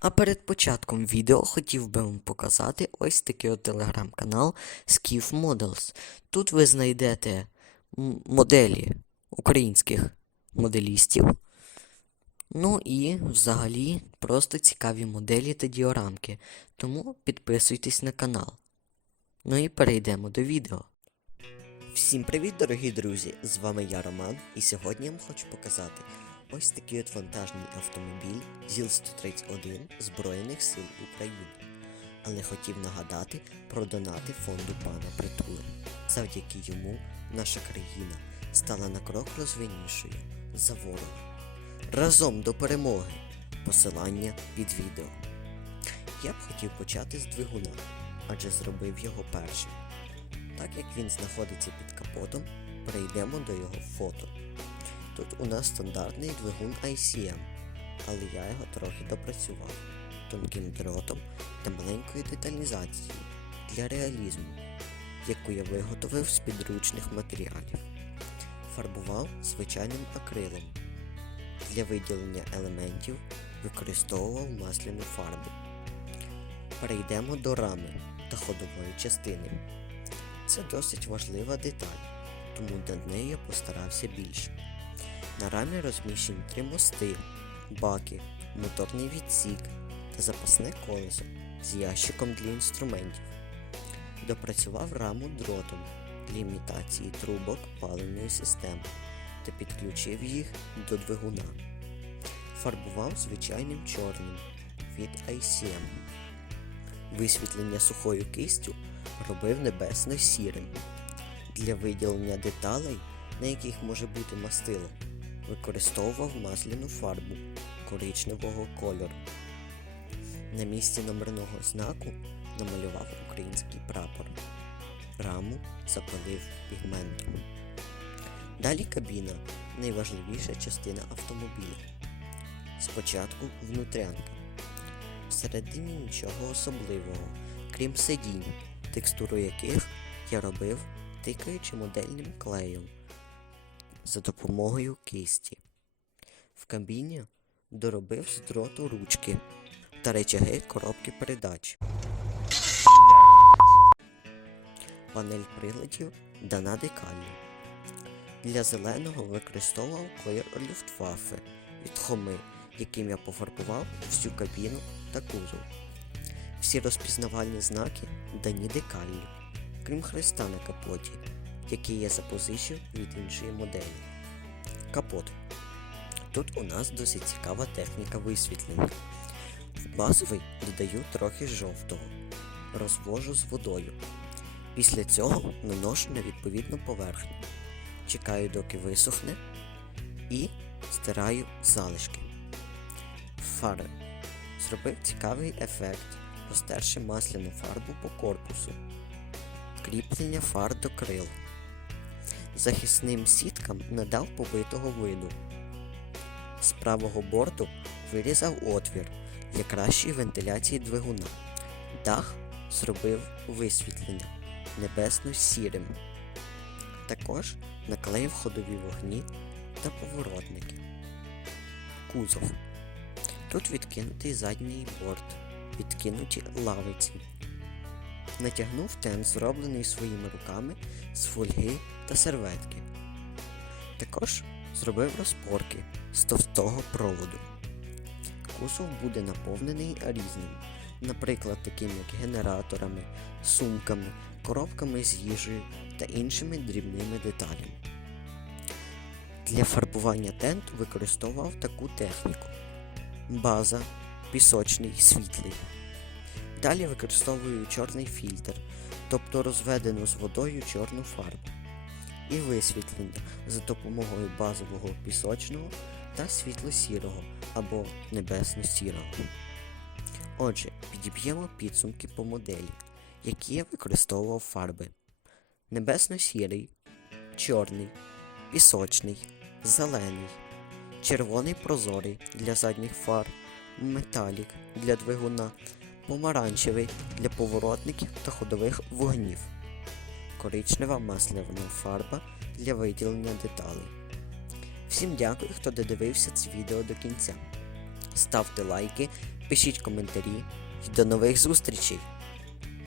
А перед початком відео хотів би вам показати ось такий телеграм-канал Skiff Models. Тут ви знайдете моделі українських моделістів. Ну і взагалі просто цікаві моделі та діорамки. Тому підписуйтесь на канал. Ну і перейдемо до відео. Всім привіт, дорогі друзі! З вами я Роман, і сьогодні я вам хочу показати ось такий от вантажний автомобіль ЗІЛ-131 Збройних сил України. Але хотів нагадати про донати фонду пана Притули. Завдяки йому наша країна стала на крок розвиннішою за ворога. Разом до перемоги! Посилання під відео. Я б хотів почати з двигуна, адже зробив його першим. Так як він знаходиться під капотом, перейдемо до його фото. Тут у нас стандартний двигун ICM, але я його трохи допрацював тонким дротом та маленькою деталізацією для реалізму, яку я виготовив з підручних матеріалів. Фарбував звичайним акрилом. Для виділення елементів використовував масляну фарбу. Перейдемо до рами та ходової частини. Це досить важлива деталь, тому над нею я постарався більше. На рамі розміщені три мости, баки, моторний відсік та запасне колесо з ящиком для інструментів. Допрацював раму дротом для імітації трубок паливної системи та підключив їх до двигуна. Фарбував звичайним чорним від ICM. Висвітлення сухою кистю робив небесно-сірим. Для виділення деталей, на яких може бути мастило, використовував масляну фарбу коричневого кольору. На місці номерного знаку намалював український прапор. Раму запалив пігментом. Далі кабіна найважливіша частина автомобіля. Спочатку внутрянка. Всередині нічого особливого, крім сидінь, текстуру яких я робив, тикаючи модельним клеєм за допомогою кисті. В кабіні доробив з дроту ручки та речаги коробки передач. Панель приладів дана декаллю. Для зеленого використовував колір Люфтваффе від Хоми, яким я пофарбував всю кабіну та кузов. Всі розпізнавальні знаки дані декаллю, крім хреста на капоті, який я запозичив від іншої моделі. Капот. Тут у нас досить цікава техніка висвітлення. В базовий додаю трохи жовтого, розвожу з водою. Після цього наношу на відповідну поверхню. Чекаю, доки висохне, і стираю залишки. Фари. Зробив цікавий ефект, розтерши масляну фарбу по корпусу, кріплення фар до крил. Захисним сіткам надав побитого виду. З правого борту вирізав отвір для кращої вентиляції двигуна. Дах зробив висвітлення небесно-сірим. Також наклеїв ходові вогні та поворотники. Кузов. Тут відкинутий задній борт, відкинуті лавиці. Натягнув тент, зроблений своїми руками з фольги та серветки. Також зробив розпорки з товстого проводу. Кузов буде наповнений різним, наприклад, таким як генераторами, сумками, коробками з їжею та іншими дрібними деталями. Для фарбування тенту використовував таку техніку: база, пісочний, світлий. Далі використовую чорний фільтр, тобто розведену з водою чорну фарбу, і висвітлення за допомогою базового пісочного та світло-сірого або небесно-сірого. Отже, підіб'ємо підсумки по моделі, які я використовував фарби: небесно-сірий, чорний, пісочний, зелений, червоний прозорий для задніх фар, металік для двигуна, помаранчевий для поворотників та ходових вогнів, коричнева масляна фарба для виділення деталей. Всім дякую, хто додивився це відео до кінця. Ставте лайки, пишіть коментарі і до нових зустрічей!